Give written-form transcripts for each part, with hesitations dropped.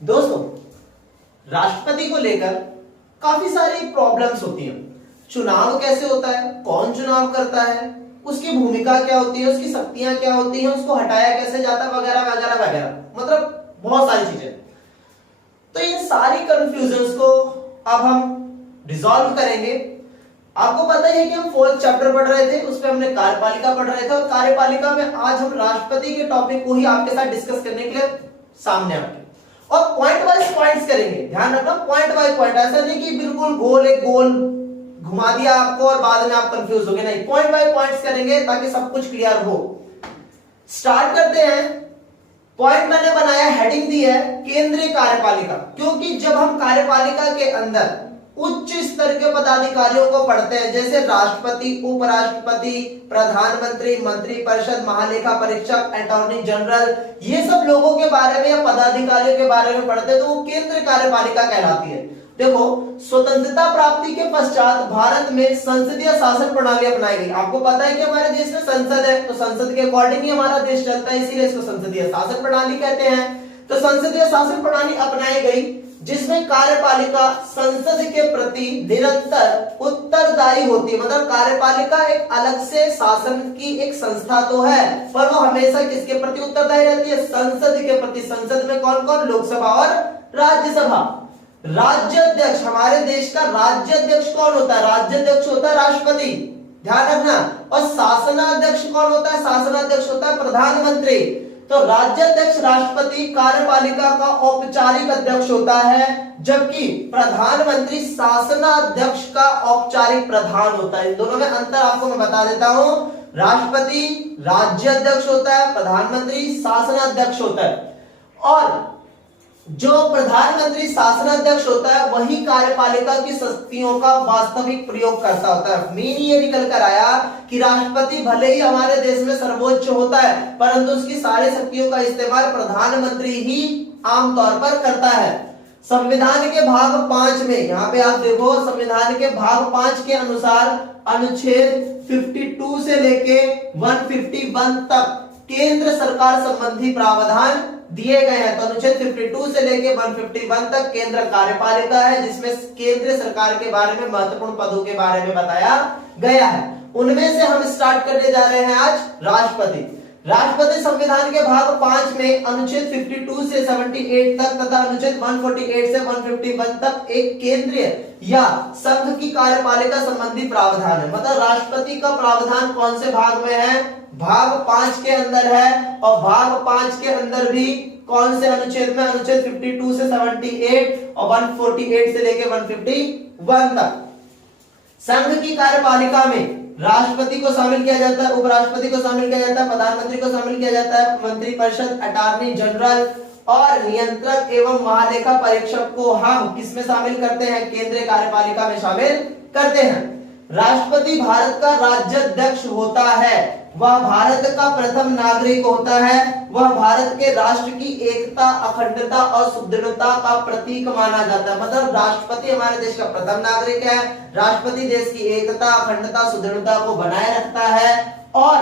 दोस्तों, राष्ट्रपति को लेकर काफी सारी प्रॉब्लम्स होती हैं। चुनाव कैसे होता है, कौन चुनाव करता है, उसकी भूमिका क्या होती है, उसकी शक्तियां क्या होती हैं, उसको हटाया कैसे जाता है, वगैरह वगैरह वगैरह, मतलब बहुत सारी चीजें। तो इन सारी कंफ्यूजन्स को अब हम रिजॉल्व करेंगे। आपको पता है कि हम 4th चैप्टर पढ़ रहे थे, उसमें हमने कार्यपालिका पढ़ रहे थे, और कार्यपालिका में आज हम राष्ट्रपति के टॉपिक को ही आपके साथ डिस्कस करने के लिए सामने आएंगे और पॉइंट वाइज पॉइंट्स करेंगे। ध्यान रखना, पॉइंट बाय पॉइंट, ऐसा नहीं कि बिल्कुल गोल एक गोल घुमा दिया आपको और बाद में आप कंफ्यूज हो गए, नहीं, पॉइंट बाय पॉइंट्स करेंगे ताकि सब कुछ क्लियर हो। स्टार्ट करते हैं। पॉइंट मैंने बनाया, हेडिंग दी है केंद्रीय कार्यपालिका, क्योंकि जब हम कार्यपालिका के अंदर उच्च स्तर के पदाधिकारियों को पढ़ते हैं, जैसे राष्ट्रपति, उपराष्ट्रपति, प्रधानमंत्री, मंत्रिपरिषद, महालेखा परीक्षक, अटॉर्नी जनरल, ये सब लोगों के बारे में या पदाधिकारियों के बारे में पढ़ते हैं, तो वो केंद्रीय कार्यपालिका कहलाती है। देखो, स्वतंत्रता प्राप्ति के पश्चात भारत में संसदीय शासन प्रणाली अपनाई गई। आपको पता है कि हमारे देश में संसद है, तो संसद के अकॉर्डिंग ही हमारा देश चलता है, इसीलिए इसको संसदीय शासन प्रणाली कहते हैं। तो संसदीय शासन प्रणाली अपनाई गई, जिसमें कार्यपालिका संसद के प्रति निरंतर उत्तरदायी होती है। मतलब कार्यपालिका एक अलग से शासन की एक संस्था तो है, पर वो हमेशा किसके प्रति उत्तरदायी रहती है? संसद के प्रति। संसद में कौन कौन? लोकसभा और राज्यसभा। राज्याध्यक्ष, हमारे देश का राज्याध्यक्ष कौन होता है? राज्याध्यक्ष होता है राष्ट्रपति, ध्यान रखना। और शासनाध्यक्ष कौन होता है? शासनाध्यक्ष होता है प्रधानमंत्री। तो राज्याध्यक्ष राष्ट्रपति कार्यपालिका का औपचारिक अध्यक्ष होता है, जबकि प्रधानमंत्री शासनाध्यक्ष का औपचारिक प्रधान होता है। इन दोनों में अंतर आपको मैं बता देता हूं। राष्ट्रपति राज्याध्यक्ष होता है, प्रधानमंत्री शासनाध्यक्ष होता है। और जो प्रधानमंत्री शासनाध्यक्ष होता है वही कार्यपालिका की शक्तियों का वास्तविक प्रयोग करता होता है। मीन ये निकल कर आया कि राष्ट्रपति भले ही हमारे देश में सर्वोच्च होता है, परंतु उसकी सारी शक्तियों का इस्तेमाल प्रधानमंत्री ही आमतौर पर करता है। संविधान के भाग 5 में, यहाँ पे आप देखो, संविधान के भाग 5 के अनुसार अनुच्छेद 52 से लेके 151 तक केंद्र सरकार संबंधी प्रावधान दिए गए हैं। तो अनुच्छेद 52 से लेके 151 तक केंद्र कार्यपालिका है, जिसमें केंद्र सरकार के बारे में महत्वपूर्ण पदों के बारे में बताया गया है। उनमें से हम स्टार्ट करने जा रहे हैं आज राष्ट्रपति। राष्ट्रपति संविधान के भाग 5 में अनुच्छेद 52 से 78 तक तथा अनुच्छेद 148 से 151 तक एक केंद्रीय या संघ की कार्यपालिका संबंधी प्रावधान है। मतलब राष्ट्रपति का प्रावधान कौन से भाग में है? भाग 5 के अंदर है। और भाग 5 के अंदर भी कौन से अनुच्छेद में? अनुच्छेद 52 से 78 और 148 से लेके 151 तक। संघ की कार्यपालिका में राष्ट्रपति को शामिल किया जाता है, उपराष्ट्रपति को शामिल किया जाता है, प्रधानमंत्री को शामिल किया जाता है, मंत्रिपरिषद, अटॉर्नी जनरल और नियंत्रक एवं महालेखा परीक्षक को हम किसमें शामिल करते हैं? केंद्रीय कार्यपालिका में शामिल करते हैं। राष्ट्रपति भारत का राज्याध्यक्ष होता है, वह भारत का प्रथम नागरिक होता है, वह भारत के राष्ट्र की एकता, अखंडता और सुदृढ़ता का प्रतीक माना जाता है। मतलब राष्ट्रपति हमारे देश का प्रथम नागरिक है, राष्ट्रपति देश की एकता, अखंडता, सुदृढ़ता को बनाए रखता है। और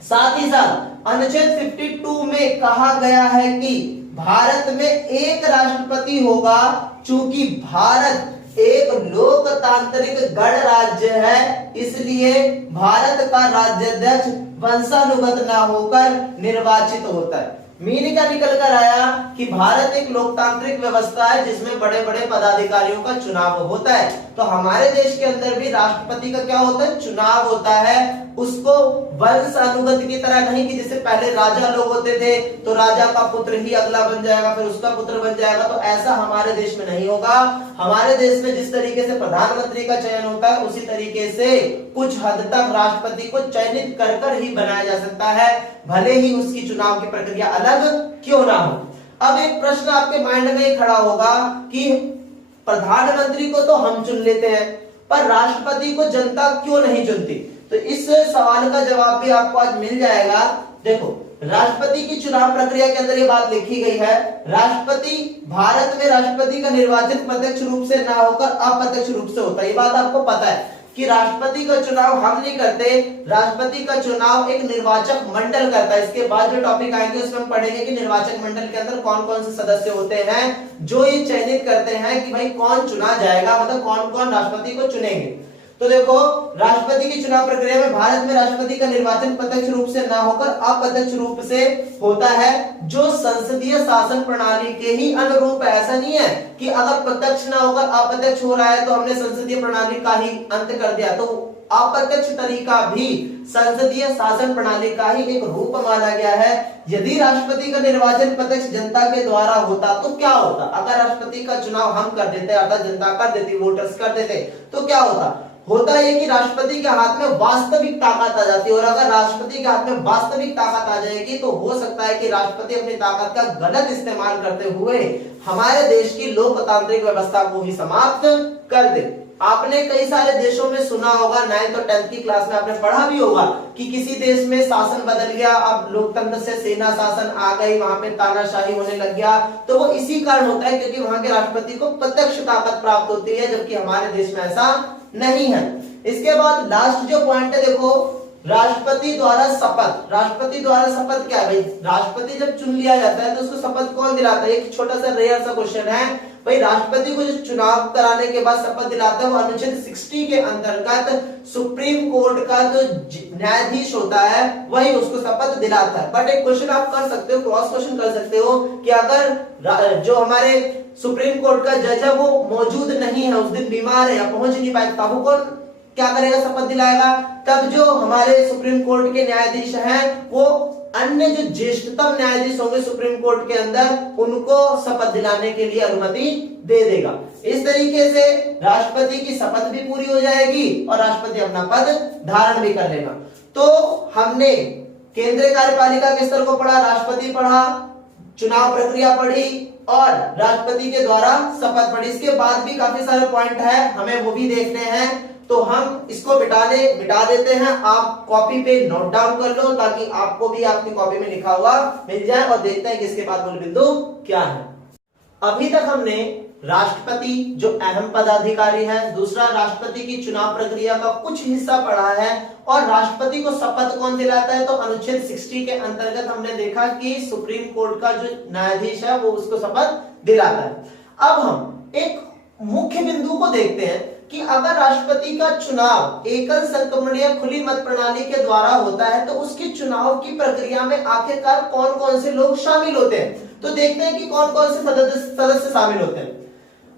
साथ ही साथ अनुच्छेद 52 में कहा गया है कि भारत में एक राष्ट्रपति होगा, चूंकि भारत एक लोकतांत्रिक गणराज्य है, इसलिए भारत का राज्याध्यक्ष वंशानुगत ना होकर निर्वाचित होता है। मीन का निकल कर आया कि भारत एक लोकतांत्रिक व्यवस्था है जिसमें बड़े बड़े पदाधिकारियों का चुनाव होता है। तो हमारे देश के अंदर भी राष्ट्रपति का क्या होता है? चुनाव होता है। उसको वंश अनुगत की तरह नहीं कि जैसे पहले राजा लोग होते थे तो राजा का पुत्र ही अगला बन जाएगा, फिर उसका पुत्र बन जाएगा, तो ऐसा हमारे देश में नहीं होगा। हमारे देश में जिस तरीके से प्रधानमंत्री का चयन होता है, उसी तरीके से कुछ हद तक राष्ट्रपति को चयनित कर कर ही बनाया जा सकता है, भले ही उसकी चुनाव की प्रक्रिया अलग क्यों ना हो। अब एक प्रश्न आपके माइंड में खड़ा होगा कि प्रधानमंत्री को तो हम चुन लेते हैं, पर राष्ट्रपति को जनता क्यों नहीं चुनती? तो इस सवाल का जवाब भी आपको आज मिल जाएगा। देखो, राष्ट्रपति की चुनाव प्रक्रिया के अंदर ये बात लिखी गई है, राष्ट्रपति, भारत में राष्ट्रपति का निर्वाचन प्रत्यक्ष रूप से ना होकर अप्रत्यक्ष रूप से होता है। ये बात आपको पता है। कि राष्ट्रपति का चुनाव हम नहीं करते, राष्ट्रपति का चुनाव एक निर्वाचक मंडल करता है। इसके बाद जो टॉपिक आएंगे उसमें हम पढ़ेंगे कि निर्वाचक मंडल के अंदर कौन कौन से सदस्य होते हैं जो ये चयनित करते हैं कि भाई कौन चुना जाएगा, मतलब कौन कौन राष्ट्रपति को चुनेंगे। तो देखो, राष्ट्रपति की चुनाव प्रक्रिया में भारत में राष्ट्रपति का निर्वाचन प्रत्यक्ष रूप से ना होकर अप्रत्यक्ष रूप से होता है, जो संसदीय शासन प्रणाली के ही अनुरूप है। ऐसा नहीं है कि अगर प्रत्यक्ष ना होकर अप्रत्यक्ष हो रहा है तो हमने संसदीय प्रणाली का ही अंत कर दिया। तो अप्रत्यक्ष तरीका भी संसदीय शासन प्रणाली का ही एक रूप माना गया है। यदि राष्ट्रपति का निर्वाचन प्रत्यक्ष जनता के द्वारा होता तो क्या होता? अगर राष्ट्रपति का चुनाव हम कर देते, अर्थात जनता कर देती, वोटर्स कर देते, तो क्या होता ये कि राष्ट्रपति के हाथ में वास्तविक ताकत आ जाती है। और अगर राष्ट्रपति के हाथ में वास्तविक ताकत आ जाएगी तो हो सकता है कि राष्ट्रपति अपनी ताकत का गलत इस्तेमाल करते हुए हमारे देश की लोकतांत्रिक व्यवस्था को ही समाप्त कर दे। आपने कई सारे देशों में सुना होगा, 9th और 10th की क्लास में आपने पढ़ा भी होगा कि किसी देश में शासन बदल गया, अब लोकतंत्र से सेना शासन आ गई, वहां पे तानाशाही होने लग गया। तो वो इसी कारण होता है क्योंकि वहां के राष्ट्रपति को प्रत्यक्ष ताकत प्राप्त होती है, जबकि हमारे देश में ऐसा नहीं है। इसके बाद लास्ट जो पॉइंट है, देखो, राष्ट्रपति द्वारा शपथ। राष्ट्रपति द्वारा शपथ क्या है भाई? राष्ट्रपति जब चुन लिया जाता है तो उसको शपथ कौन दिलाता है? एक छोटा सा रेयर सा क्वेश्चन है भाई। राष्ट्रपति को जो चुनाव कराने के बाद शपथ दिलाता है वो अनुच्छेद 60 के अंतर्गत सुप्रीम कोर्ट का जो न्यायाधीश होता है वही उसको शपथ दिलाता है। बट एक क्वेश्चन आप कर सकते हो, क्रॉस क्वेश्चन कर सकते हो कि अगर जो हमारे सुप्रीम कोर्ट का जज है वो मौजूद नहीं है, उस दिन बीमार है या पहुंच नहीं पाए, तब कौन क्या करेगा? शपथ दिलाएगा। तब जो हमारे सुप्रीम कोर्ट के न्यायाधीश हैं वो अन्य जो ज्येष्ठतम न्यायाधीश होंगे सुप्रीम कोर्ट के अंदर, उनको शपथ दिलाने के लिए अनुमति दे देगा। इस तरीके से राष्ट्रपति की शपथ भी पूरी हो जाएगी और राष्ट्रपति अपना पद धारण भी कर लेगा। तो हमने केंद्रीय कार्यपालिका के स्तर को पढ़ा, राष्ट्रपति पढ़ा, चुनाव प्रक्रिया पढ़ी और राष्ट्रपति के द्वारा शपथ पढ़ी। इसके बाद भी काफी सारे पॉइंट है, हमें वो भी देखने हैं, तो हम इसको मिटा देते हैं। आप कॉपी पे नोट डाउन कर लो ताकि आपको भी आपकी कॉपी में लिखा हुआ मिल जाए, और देखते हैं कि इसके बाद मूल बिंदु क्या है। अभी तक हमने राष्ट्रपति जो अहम पदाधिकारी है, दूसरा राष्ट्रपति की चुनाव प्रक्रिया का कुछ हिस्सा पढ़ा है, और राष्ट्रपति को शपथ कौन दिलाता है? तो अनुच्छेद 60 के अंतर्गत हमने देखा कि सुप्रीम कोर्ट का जो न्यायाधीश है वो उसको शपथ दिलाता है। अब हम एक मुख्य बिंदु को देखते हैं कि अगर राष्ट्रपति का चुनाव एकल संक्रमणीय खुली मत प्रणाली के द्वारा होता है तो उसके चुनाव की प्रक्रिया में आखिरकार कौन कौन से लोग शामिल होते हैं। तो देखते हैं कि कौन कौन से सदस्य शामिल होते हैं।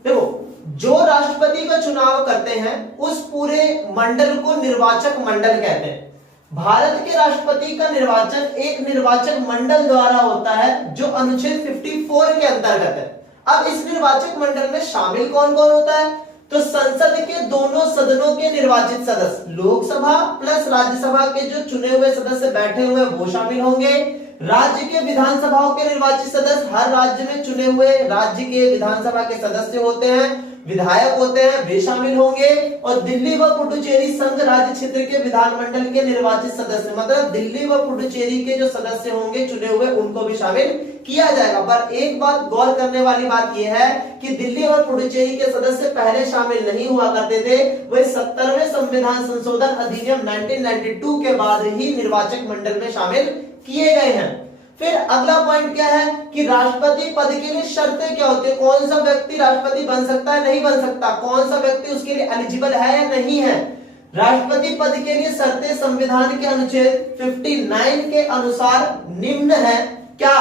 देखो, जो राष्ट्रपति का चुनाव करते हैं उस पूरे मंडल को निर्वाचक मंडल कहते हैं। भारत के राष्ट्रपति का निर्वाचन एक निर्वाचक मंडल द्वारा होता है जो अनुच्छेद 54 के अंतर्गत है। अब इस निर्वाचक मंडल में शामिल कौन कौन होता है? तो संसद के दोनों सदनों के निर्वाचित सदस्य, लोकसभा प्लस राज्यसभा के जो चुने हुए सदस्य बैठे हुए वो शामिल होंगे। राज्य के विधानसभाओं के निर्वाचित सदस्य, हर राज्य में चुने हुए राज्य के विधानसभा के सदस्य होते हैं, विधायक होते हैं, वे शामिल होंगे। और दिल्ली व पुडुचेरी संघ राज्य क्षेत्र के विधानमंडल के निर्वाचित सदस्य, मतलब दिल्ली व पुडुचेरी के जो सदस्य होंगे चुने हुए, उनको भी शामिल किया जाएगा। पर एक बात गौर करने वाली बात यह है कि दिल्ली और पुडुचेरी के सदस्य पहले शामिल नहीं हुआ करते थे, वे 70वें संविधान संशोधन अधिनियम 1992 के बाद ही निर्वाचक मंडल में शामिल किए गए हैं। फिर अगला पॉइंट क्या है कि राष्ट्रपति पद के लिए शर्तें क्या होती है? कौन सा व्यक्ति राष्ट्रपति बन सकता है, नहीं बन सकता, कौन सा व्यक्ति उसके लिए एलिजिबल है या नहीं है। राष्ट्रपति पद के लिए शर्तें संविधान के अनुच्छेद 59 के अनुसार निम्न है। क्या?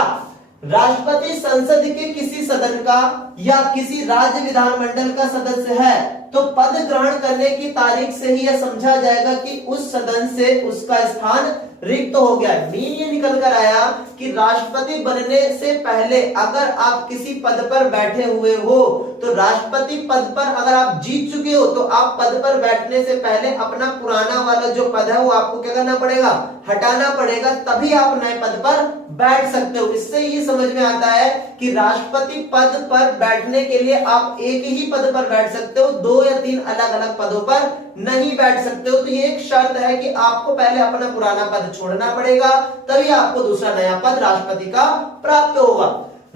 राष्ट्रपति संसद के किसी सदन का या किसी राज्य विधानमंडल का सदस्य है तो पद ग्रहण करने की तारीख से ही यह समझा जाएगा कि उस सदन से उसका स्थान रिक्त हो गया है। मीन ये निकल कर आया कि राष्ट्रपति बनने से पहले अगर आप किसी पद पर बैठे हुए हो तो राष्ट्रपति पद पर अगर आप जीत चुके हो तो आप पद पर बैठने से पहले अपना पुराना वाला जो पद है वो आपको क्या करना पड़ेगा? हटाना पड़ेगा, तभी आप नए पद पर बैठ सकते हो। इससे ये समझ में आता है कि राष्ट्रपति पद पर बैठने के लिए आप एक ही पद पर बैठ सकते हो, 2 या 3 अलग अलग पदों पर नहीं बैठ सकते हो। तो ये एक शर्त है कि आपको पहले अपना पुराना पद छोड़ना पड़ेगा, तभी आपको दूसरा नया पद राष्ट्रपति का प्राप्त होगा।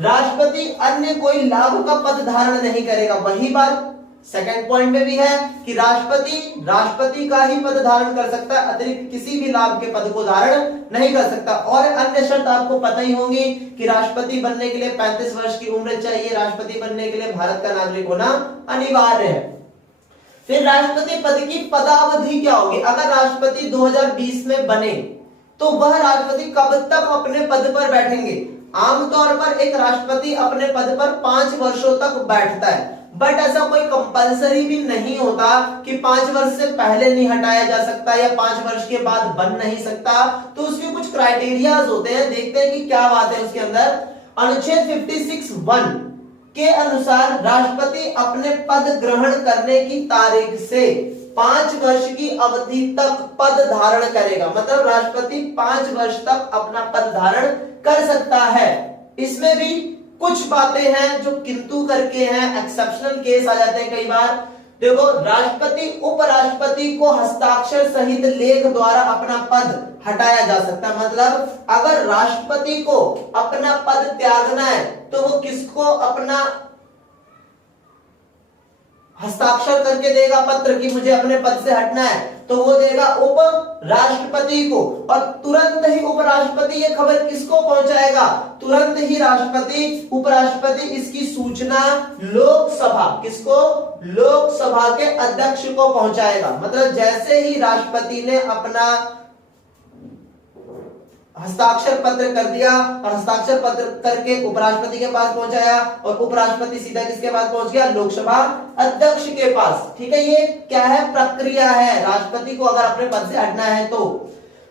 राष्ट्रपति अन्य कोई लाभ का पद धारण नहीं करेगा। वही बात सेकंड पॉइंट में भी है कि राष्ट्रपति का ही पद धारण कर सकता है, अतिरिक्त किसी भी लाभ के पद को धारण नहीं कर सकता। और अन्य शर्त आपको पता ही होंगी कि राष्ट्रपति बनने के लिए 35 वर्ष की उम्र चाहिए, राष्ट्रपति बनने के लिए भारत का नागरिक होना अनिवार्य है। फिर राष्ट्रपति पद की पदावधि क्या होगी? अगर राष्ट्रपति 2020 में बने तो वह राष्ट्रपति कब तक अपने पद पर बैठेंगे? आमतौर पर एक राष्ट्रपति अपने पद पर 5 वर्षों तक बैठता है, बट ऐसा कोई कंपलसरी भी नहीं होता कि 5 वर्ष से पहले नहीं हटाया जा सकता या 5 वर्ष के बाद बन नहीं सकता। तो उसके कुछ क्राइटेरियाज होते हैं, देखते हैं कि क्या बात है उसके अंदर। अनुच्छेद 56(1) के अनुसार राष्ट्रपति अपने पद ग्रहण करने की तारीख से 5 वर्ष की अवधि तक पद धारण करेगा। मतलब राष्ट्रपति 5 वर्ष तक अपना पद धारण कर सकता है। इसमें भी कुछ बातें हैं जो किंतु करके हैं, एक्सेप्शनल केस आ जाते हैं कई बार। देखो, राष्ट्रपति उपराष्ट्रपति को हस्ताक्षर सहित लेख द्वारा अपना पद हटाया जा सकता है। मतलब अगर राष्ट्रपति को अपना पद त्यागना है तो वो किसको अपना हस्ताक्षर करके देगा पत्र कि मुझे अपने पद से हटना है? तो वो देगा उपराष्ट्रपति को। और तुरंत ही उपराष्ट्रपति ये खबर किसको पहुंचाएगा? तुरंत ही उपराष्ट्रपति इसकी सूचना लोकसभा, किसको? लोकसभा के अध्यक्ष को पहुंचाएगा। मतलब जैसे ही राष्ट्रपति ने अपना हस्ताक्षर पत्र कर दिया और हस्ताक्षर पत्र करके उपराष्ट्रपति के पास पहुंचाया और उपराष्ट्रपति सीधा किसके पास पहुंच गया? लोकसभा अध्यक्ष के पास। ठीक है, ये क्या है? प्रक्रिया है राष्ट्रपति को अगर अपने पद से हटना है तो।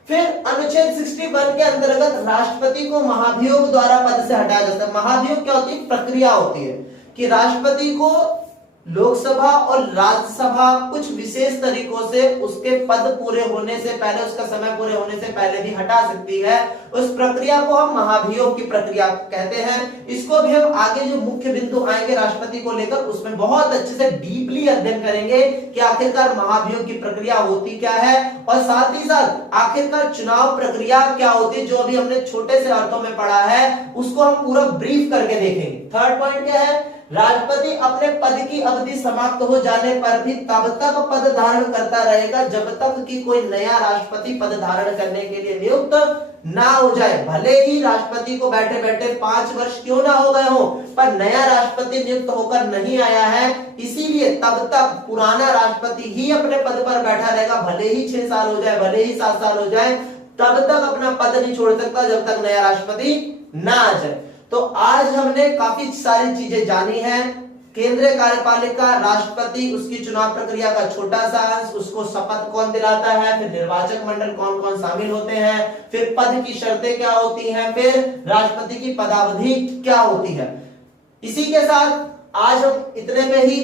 फिर अनुच्छेद 61 के अंतर्गत राष्ट्रपति को महाभियोग द्वारा पद से हटाया जाता है। महाभियोग क्या होती है? प्रक्रिया होती है कि राष्ट्रपति को लोकसभा और राज्यसभा कुछ विशेष तरीकों से उसके पद पूरे होने से पहले, उसका समय पूरे होने से पहले भी हटा सकती है। उस प्रक्रिया को हम महाभियोग की प्रक्रिया कहते हैं। इसको भी हम आगे जो मुख्य बिंदु आएंगे राष्ट्रपति को लेकर उसमें बहुत अच्छे से डीपली अध्ययन करेंगे कि आखिरकार महाभियोग की प्रक्रिया होती क्या है और साथ ही साथ आखिरकार चुनाव प्रक्रिया क्या होती है, जो अभी हमने छोटे से अर्थों में पढ़ा है उसको हम पूरा ब्रीफ करके देखेंगे। थर्ड पॉइंट क्या है? राष्ट्रपति अपने पद की अवधि समाप्त हो जाने पर भी तब तक पद धारण करता रहेगा जब तक कि कोई नया राष्ट्रपति पद धारण करने के लिए नियुक्त ना हो जाए। भले ही राष्ट्रपति को बैठे बैठे 5 वर्ष क्यों ना हो गए हो, पर नया राष्ट्रपति नियुक्त होकर नहीं आया है, इसीलिए तब तक पुराना राष्ट्रपति ही अपने पद पर बैठा रहेगा। भले ही 6 साल हो जाए, भले ही 7 साल हो जाए, तब तक अपना पद नहीं छोड़ सकता जब तक नया राष्ट्रपति ना आ जाए। तो आज हमने काफी सारी चीजें जानी हैं। केंद्रीय कार्यपालिका, राष्ट्रपति, उसकी चुनाव प्रक्रिया का छोटा सा अंश, उसको शपथ कौन दिलाता है, फिर निर्वाचक मंडल कौन कौन शामिल होते हैं, फिर पद की शर्तें क्या होती हैं, फिर राष्ट्रपति की पदावधि क्या होती है। इसी के साथ आज हम इतने में ही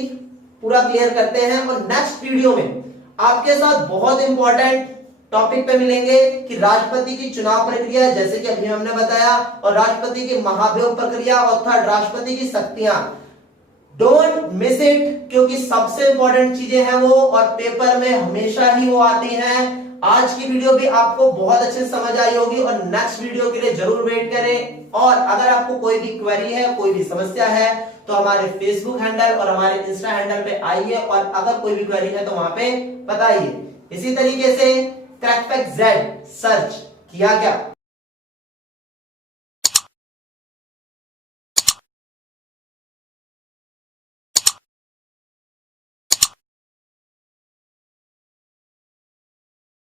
पूरा क्लियर करते हैं और नेक्स्ट वीडियो में आपके साथ बहुत इंपॉर्टेंट टॉपिक पे मिलेंगे कि राष्ट्रपति की चुनाव प्रक्रिया जैसे कि अभी हमने बताया, और राष्ट्रपति की महाभियोग प्रक्रिया, और थर्ड राष्ट्रपति की शक्तियां। डोंट मिस इट, क्योंकि सबसे इंपॉर्टेंट चीजें हैं वो, और पेपर में हमेशा ही वो आती हैं। आज की वीडियो भी आपको बहुत अच्छे से समझ आई होगी और नेक्स्ट वीडियो के लिए जरूर वेट करें। और अगर आपको कोई भी क्वेरी है, कोई भी समस्या है, तो हमारे फेसबुक हैंडल और हमारे इंस्टा हैंडल पे आइए और अगर कोई भी क्वेरी है तो वहां पे बताइए। इसी तरीके से क्रैकफैक्ट Z सर्च किया क्या?